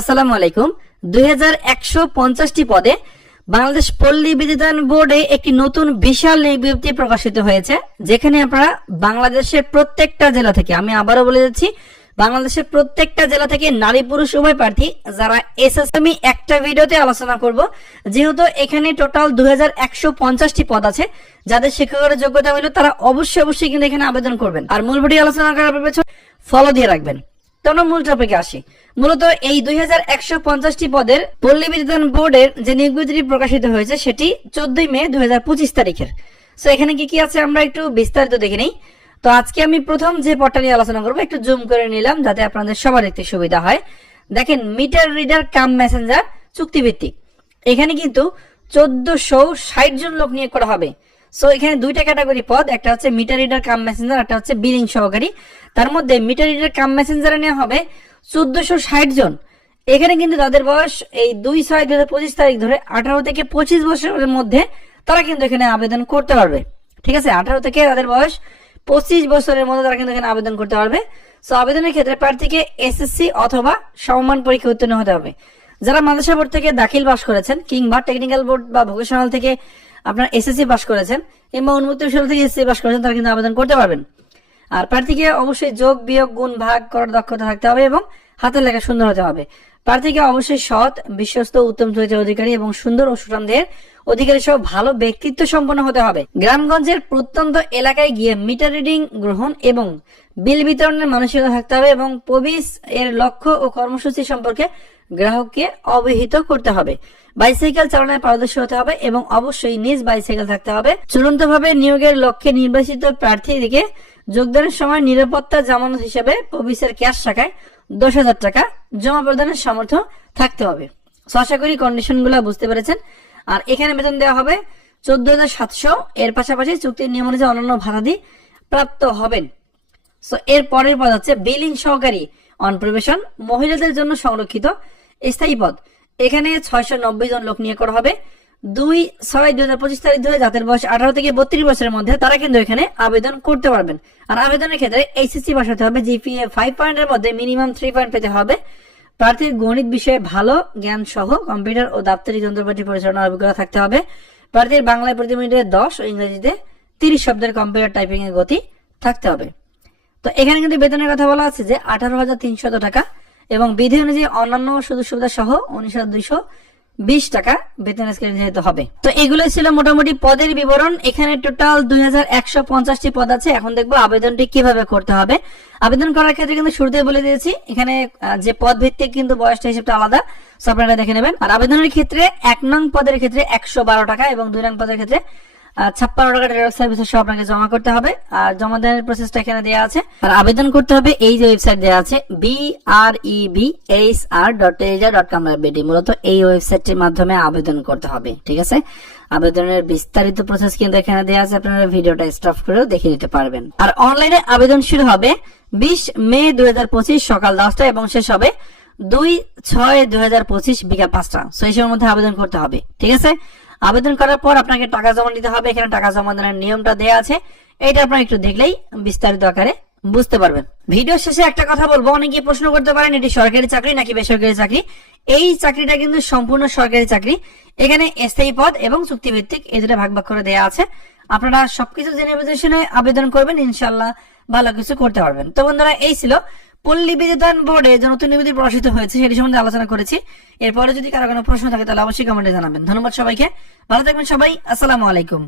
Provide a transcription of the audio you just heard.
আসসালামু আলাইকুম। দুই পদে বাংলাদেশ পল্লী বিদ্যুতায়ন বোর্ডে একটি নতুন বিশাল বিজ্ঞপ্তি প্রকাশিত হয়েছে, যেখানে আপনারা বাংলাদেশের প্রত্যেকটা জেলা থেকে, আমি আবারও বলে যাচ্ছি বাংলাদেশের প্রত্যেকটা জেলা থেকে নারী পুরুষ উভয় প্রার্থী যারা এসএসএমই একটা ভিডিওতে আলোচনা করব, যেহেতু এখানে টোটাল দুই পদ আছে, যাদের শিক্ষকের যোগ্যতা হলো তারা অবশ্যই অবশ্যই কিন্তু এখানে আবেদন করবেন। আর মূল ভিডিও আলোচনা করার পেছনে ফলো দিয়ে রাখবেন। তখন মূল টপিকে আসি। মূলত এই দুই পদের পল্লী বিদ্যুতায়ন বোর্ডের যে নিয়োগ প্রকাশিত হয়েছে, সেটি চোদ্দই মে দুই তারিখের। সো এখানে কি কি আছে আমরা একটু বিস্তারিত দেখে নিই। তো আজকে আমি প্রথম যে পদটা নিয়ে আলোচনা করব, একটু জুম করে নিলাম যাতে আপনাদের সবার দেখতে সুবিধা হয়। দেখেন মিটার রিডার কাম মেসেঞ্জার চুক্তিভিত্তিক। এখানে কিন্তু চোদ্দশো ষাট জন লোক নিয়োগ করা হবে। সো এখানে দুইটা ক্যাটাগরি পদ, একটা হচ্ছে মিটার রিডার কাম মেসেঞ্জার একটা হচ্ছে বিলিং সহকারী। তার মধ্যে মিটার রিডার কাম মেসেঞ্জারে নেওয়া হবে চোদ্দশো ষাট জন। এখানে কিন্তু তাদের বয়স এই দুই ছয় দুই পঁচিশ তারিখ ধরে আঠারো থেকে পঁচিশ বছরের মধ্যে তারা কিন্তু এখানে আবেদন করতে পারবে। ঠিক আছে? আঠারো থেকে তাদের বয়স পঁচিশ বছরের মধ্যে তারা কিন্তু এখানে আবেদন করতে পারবে। সো আবেদনের ক্ষেত্রে প্রার্থীকে এসএসসি অথবা সমমান পরীক্ষা উত্তীর্ণ হতে হবে। যারা মাদ্রাসা বোর্ড থেকে দাখিল পাস করেছেন কিংবা টেকনিক্যাল বোর্ড বা ভোকেশনাল থেকে আপনার এসএসসি পাস করেছেন, কিংবা উন্মুক্ত বিশ্ববিদ্যালয় থেকে এসএসসি পাস করেছেন, তারা কিন্তু আবেদন করতে পারবেন। আর প্রার্থীকে অবশ্যই যোগ, বিয়োগ, গুণ, ভাগ করার দক্ষতা থাকতে হবে এবং হাতের লেখা সুন্দর হতে হবে। প্রার্থীকে অবশ্যই সৎ, বিশ্বস্ত, উত্তম চরিত্রের অধিকারী এবং সুন্দর ও সুঠাম দেহের অধিকারী সহ ভালো ব্যক্তিত্ব সম্পন্ন হতে হবে। গ্রামগঞ্জের প্রত্যন্ত এলাকায় গিয়ে মিটার রিডিং, গ্রহণ এবং বিল বিতরণের মানসিকতা থাকতে হবে এবং পবিস এর লক্ষ্য ও কর্মসূচি সম্পর্কে গ্রাহককে অবহিত করতে হবে। বাইসাইকেল চালনায় পারদর্শী হতে হবে এবং অবশ্যই নিজ বাইসাইকেল থাকতে হবে। চূড়ান্তভাবে নিয়োগের লক্ষ্যে নির্বাচিত প্রার্থীদিকে যোগদানের সময় নিরাপত্তা জামানত হিসেবে পবিসের ক্যাশ শাখায় দশ হাজার টাকা জমা প্রদানের সামর্থ্য থাকতে হবে। আশা করি কন্ডিশন বুঝতে পেরেছেন। আর এখানে বেতন দেওয়া হবে চোদ্দ হাজার সাতশো। এর পাশাপাশি চুক্তির নিয়ম অনুযায়ী অন্যান্য ভাতাদি প্রাপ্ত হবেন। এর পরের পদ হচ্ছে বিলিং সহকারী অন প্রবেশন। মহিলাদের জন্য সংরক্ষিত। স্থায়ী পদ। এখানে ছয়শো নব্বই জন লোক নিয়োগ করা হবে। দুই ছয় দুই হাজার পঁচিশ তারিখ ধরে যাদের বয়স আঠারো থেকে বত্রিশ বছরের মধ্যে তারা কিন্তু এখানে আবেদন করতে পারবেন। আর আবেদনের ক্ষেত্রে এইচএসসি পাস হতে হবে জিপিএ ফাইভ পয়েন্টের মধ্যে মিনিমাম থ্রি পয়েন্ট পেতে হবে। প্রার্থীর গণিত বিষয়ে ভালো জ্ঞান সহ কম্পিউটার ও দাপ্তরিক যন্ত্রপাতি পরিচালনার অভিজ্ঞতা থাকতে হবে। প্রার্থীর বাংলায় প্রতি মিনিটে দশ ও ইংরেজিতে তিরিশ শব্দের কম্পিউটার টাইপিং এর গতি থাকতে হবে। তো এখানে কিন্তু বেতনের কথা বলা আছে যে আঠারো হাজার তিনশত টাকা। এবং বিধি অনুযায়ী অন্যান্য সুযোগ সুবিধা সহ উনিশ দুইশো বিশ টাকা বেতন স্কেল নির্ধারিত হবে। তো এগুলো ছিল মোটামুটি পদের বিবরণ। এখানে টোটাল দুই পদ আছে। এখন দেখব আবেদনটি কীভাবে করতে হবে। আবেদন করার ক্ষেত্রে কিন্তু শুরুতে বলে দিয়েছি, এখানে যে পদ ভিত্তিক কিন্তু বয়সটা হিসেবটা আলাদা। আপনারা দেখে নেবেন। আর আবেদনের ক্ষেত্রে এক নং পদের ক্ষেত্রে একশো বারো টাকা এবং দুই নং পদের ক্ষেত্রে ছাপ্পান্ন টাকা ডেটা সার্ভিস সহ আপনাকে জমা করতে হবে। আর জমা দেওয়ার প্রসেসটা এখানে দেওয়া আছে। আর আবেদন করতে হবে, এই যে ওয়েবসাইট দেওয়া আছে B R E B H R dot dot com BD মূলত এই ওয়েবসাইটটির মাধ্যমে আবেদন করতে হবে, ঠিক আছে? আবেদনের বিস্তারিত প্রসেস কিন্তু এখানে দেওয়া আছে, আপনারা ভিডিওটা স্টপ করেও দেখে নিতে পারবেন। আর অনলাইনে আবেদন শুরু হবে বিশ মে দু হাজার পঁচিশ সকাল দশটা এবং শেষ হবে দুই ছয় দুই বিকাল পাঁচটা। সো এই সময়ের মধ্যে আবেদন করতে হবে, ঠিক আছে? আবেদন করার পর আপনাকে টাকা জমা দিতে হবে। এখানে টাকা জমা দেওয়ার নিয়মটা দেওয়া আছে। এটা আপনারা একটু দেখলেই বিস্তারিত আকারে বুঝতে পারবেন। ভিডিও শেষে একটা কথা বলব। অনেকে প্রশ্ন করতে পারেন, এটি সরকারি চাকরি নাকি বেসরকারি চাকরি? এই চাকরিটা কিন্তু সম্পূর্ণ সরকারি চাকরি। এখানে স্থায়ী পদ এবং চুক্তিভিত্তিক এই দুটো ভাগ ভাগ করে দেওয়া আছে। আপনারা সবকিছু জেনে বুঝে শুনে আবেদন করবেন। ইনশাল্লাহ ভালো কিছু করতে পারবেন। তো বন্ধুরা, এই ছিল পল্লী বিদ্যুতায়ন বোর্ডে যে নতুন নিবেদিত প্রকাশিত হয়েছে সেটি সম্বন্ধে আলোচনা করেছি। এরপরে যদি কারও কোনো প্রশ্ন থাকে, তাহলে অবশ্যই কমেন্টে জানাবেন। ধন্যবাদ সবাইকে। ভালো থাকবেন সবাই। আসসালামু আলাইকুম।